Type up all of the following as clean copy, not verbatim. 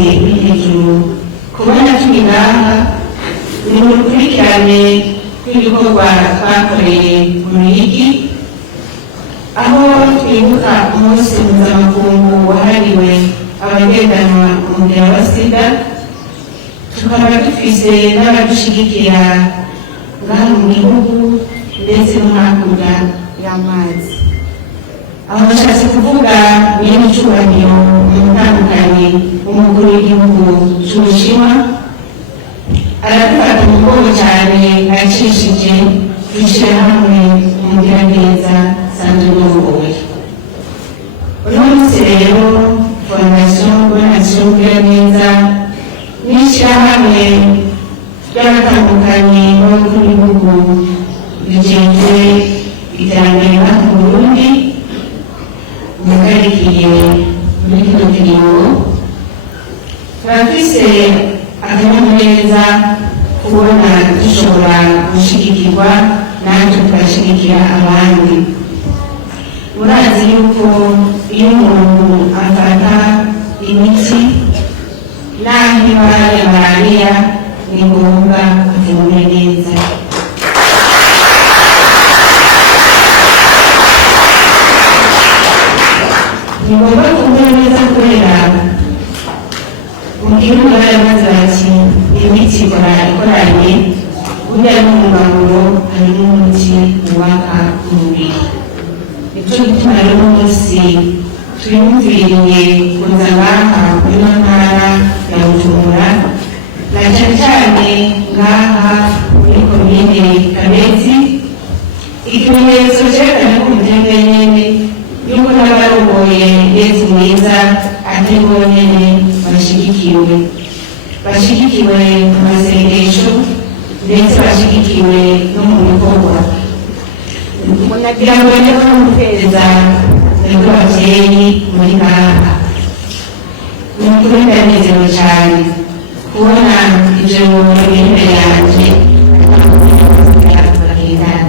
wese uri hejuru kubona turi ngaha ni mu rukurikirane rw'ibikorwa twakoreye mu Ruyigi, aho twibuka umunsi mpuzamakungu wahariwe abagendanwa umugera wa sida, tukaba dufise n'abadushyigikira ngaha mu gihugu ndetse no hakurya y'amazi. Aho nashatse kuvuga n'icyubahiro umutandukanye w'umukuru w'igihugu cy'Ubushinwa, aradufata umugongo cyane acishije ishyirahamwe Umugiraneza Sandrine Ngoyi. Uno munsi rero Fondation Bonation Umugiraneza n'ishyirahamwe ry'abatandukanye b'abakuru b'ibihugu bijejwe iterambere mu Burundi mugarikiye muri kino kiringo, turafise akanyamuneza kubona dushobora gushigikirwa natwe tugashigikira abandi. Murazi yuko iyo umuntu afata imiti naho iba ya malariya ni ngombwa kuvura neza. Ni ngombwa kuvura neza kubera mu gihugu baramaze bati imiti ikoranye burya n'umugaburo hari n'umuti wubaka umubiri. Nicyo gituma rero umunsi twiyumviriye kuza ngaha muri ino ntara ya Bujumbura, na cyane cyane ngaha muri komine Kabezi, ikimenyetso cyerekana ko umugende nyene yuko n'abarongoye Yezu mwiza atari bonyene bashigikiwe mu masengesho ndetse bashigikiwe no mu bikorwa. Nagira ngo njye kumuteza nibwo ababyeyi muri ngaha. Ni ukuri ndanezerewe cyane kubona ibyo biri imbere yanjye bagendana.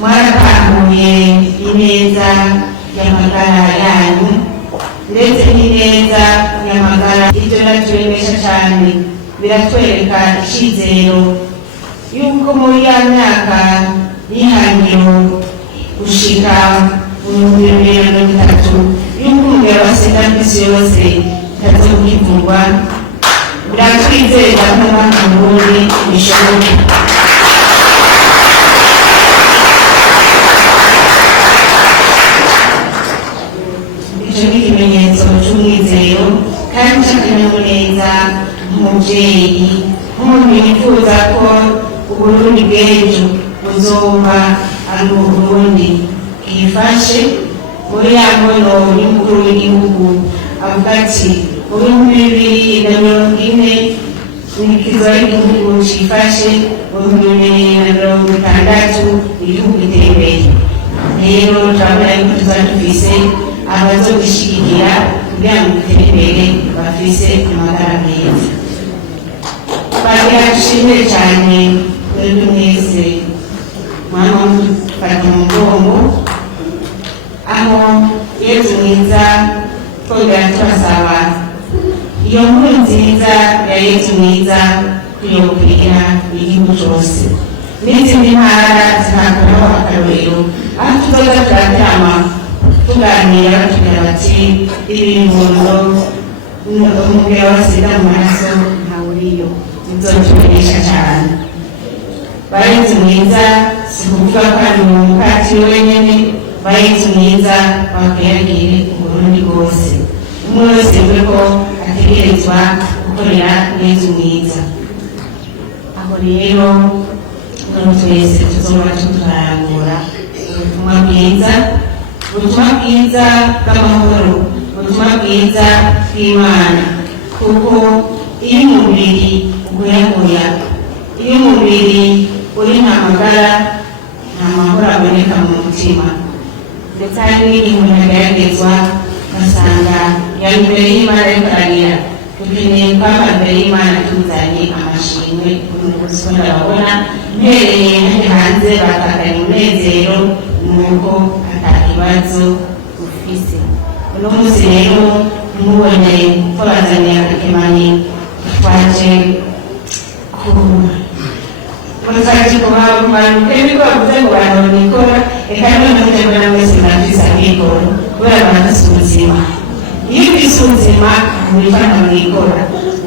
Mwaratanguye ineza y'amagara yanyu ndetse n'ineza y'amagara. Ibyo naturemesha cyane, biratwereka icyizero yuko muri ya myaka y'ihangiro gushika mu 2030 yuko umugera wa sida kw'isi yose itazokivurwa. Biratwizeza nk'abantu Burundi bishoboka. Icyo ni ikimenyetso cy'umwizero kandi cy'akanyamuneza nk'umubyeyi, nk'umuntu yifuza ko Uburundi bw'ejo buzoba ari Uburundi bwifashe. Muri ya mbono y'umukuru w'igihugu avuga ati mu 2040 ikiza igihugu cyifashe, mu 2060 igihugu giteye imbere. Rero turabona yuko tuzaba dufise abazogishigikira kugira ngo dutere imbere bafise amagara meza. Twagira dushimire cyane mwebwe mwese mwamufata mu mugongo, aho Yezu mwiza twongera tubasaba iyo nkuru nziza ya Yezu mwiza tuyobokwira igihugu cyose n'izindi ntara zihakuraho akarorero, aho tuzoza turaryama tuganira batubwira bati ibibondo umugera wa sida mu maraso ntawuriyo. Bizotumenyesha cyane. Yezu mwiza si kuvuga ko ari umukati wenyine, Yezu mwiza wakwiyagire Uburundi bwose. Umwe wese we ko ategerezwa gukorera Yezu mwiza. Aho rero umuntu twese tuzoba tutarangura ubutumwa bwiza, ubutumwa bwiza bw'amahoro, ubutumwa bwiza bw'Imana. Kuko iyo umubiri uguyaguya, iyo umubiri uri nta magara, nta mahoro aboneka mu mutima. Ndetse hari n'ibintu bigeragezwa ugasanga ya mbere y'Imana ariko aragira dukeneye kwama mbere y'Imana tuzanye amashimwe kuko ndabona mpereye hanze bakagana umunezero nuko atakibazo ufise. Uno munsi rero mubone twabazaniye akakemani twaje kubaruke ngo banikora reka n'umuntu wese nafise amikoro kubera banafise ubuzima. Iyo ufise ubuzima wifata mwikora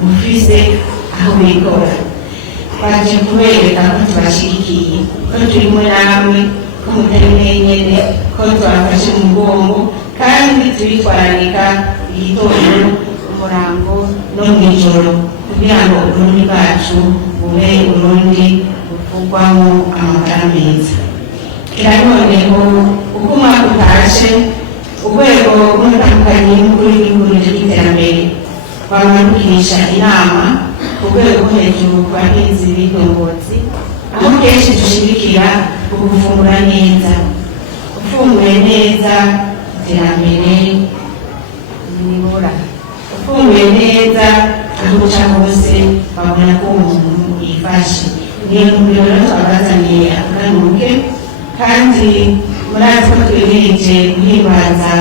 ufise aho wikora. Twaje kubereka ko tubashigikiye, ko turi muri namwe, ko mutari mwenyene, ko tubafashe mu mugongo kandi tubitwararika igitondo, umurango no mw'ijoro kugira ngo uburundi bwacu bube uburundi buvugwamo amagara meza. Kira noneho uko umwaka utashe urwego rw'umutandukanye n'umukuru w'igihugu cy'iterambere rwamanukirisha inama ku rwego rwo hejuru ku bahinzi b'indongozi, aho kenshi dushigikira ugufungura neza. Ufunguye neza iterambere nibura, ufunguye neza aho uca hose babona ko umuntu yifashe. Niyo ntumbero rero twabazaniye akaganuke, kandi murazi ko twimirije guhimbaza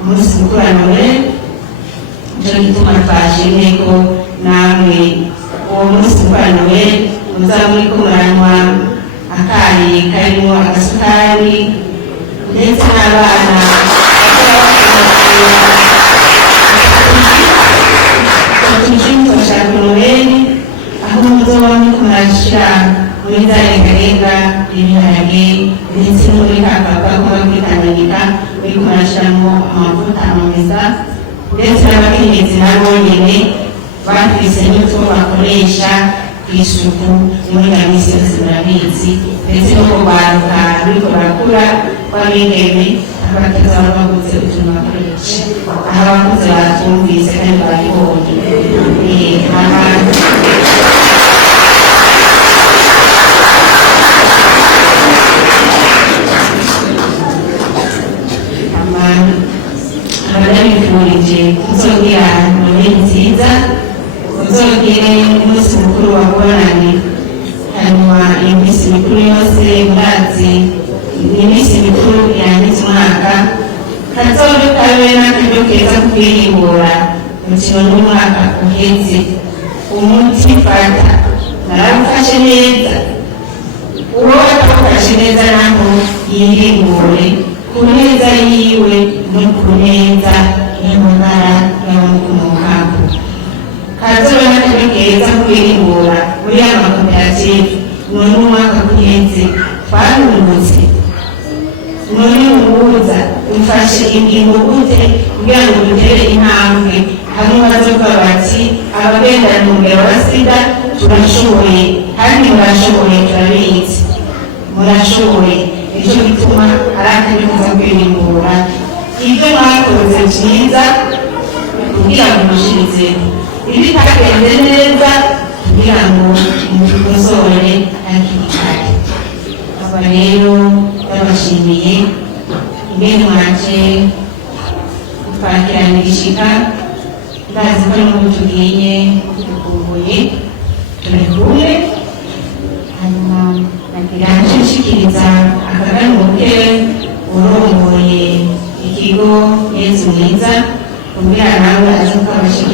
umunsi mukuru wa Noel. Nico gituma twashimye ko namwe uwo munsi mukuru wa Noel muzaba muriko muranywa akayi karimo agasukari, ndetse n'abana tujimbo ca Noel, aho muzoba muriko murashira muri za rengarenga ibiharage ndetse no muri kakapa ko muri Tanganyika muriko murashiramo amavuta ameza, ndetse n'abakenyezi nabo nyene bafise n'utwo bakoresha kw'isuku muri ya misi yose murabizi, ndetse no kubaruka ruriko barakura kw'abigeme abakenyezi baba baguze utuntu bakoresha. Aho abakuze batumvise kandi barabibonye ababifurije kuzogira Noel nziza, uzogire umunsi mukuru wa Bonane. Hanyuma iyo minsi mikuru yose murazi ni iminsi mikuru irangiza umwaka, kazobe kabe n'akaryo keza kwihingura umukino n'umwaka uheze. Umuti fata narawufashe neza, uwo atawufashe neza naho yihingure ku neza yiwe no ku neza y'amagara y'abamukomokako. Kazobe n'akaryo keza kwihingura muri ya makoperative. None umwaka uheze twarungutse, none umuhuza ufashe ingingo gute kugira ngo dutere intambwe hamwe bazovuga bati abagendana umugero wa sida turashoboye, kandi murashoboye, turabizi murashoboye. Nicyo gituma ari akaryo keza kwihingura ibyo mwakoze byiza kugira ngo mushirizeho, ibitagenze neza kugira ngo mubikosore hakiri kare. Aba rero babashimiye ingene mwaje twakirana igishika, ndazi ko n'ubu tugiye dukumbuye turi kumwe. Hanyuma nagira nje nshikiriza akaganuke urongoye ikigo Yezu Mwiza kugira nawe aze kubasha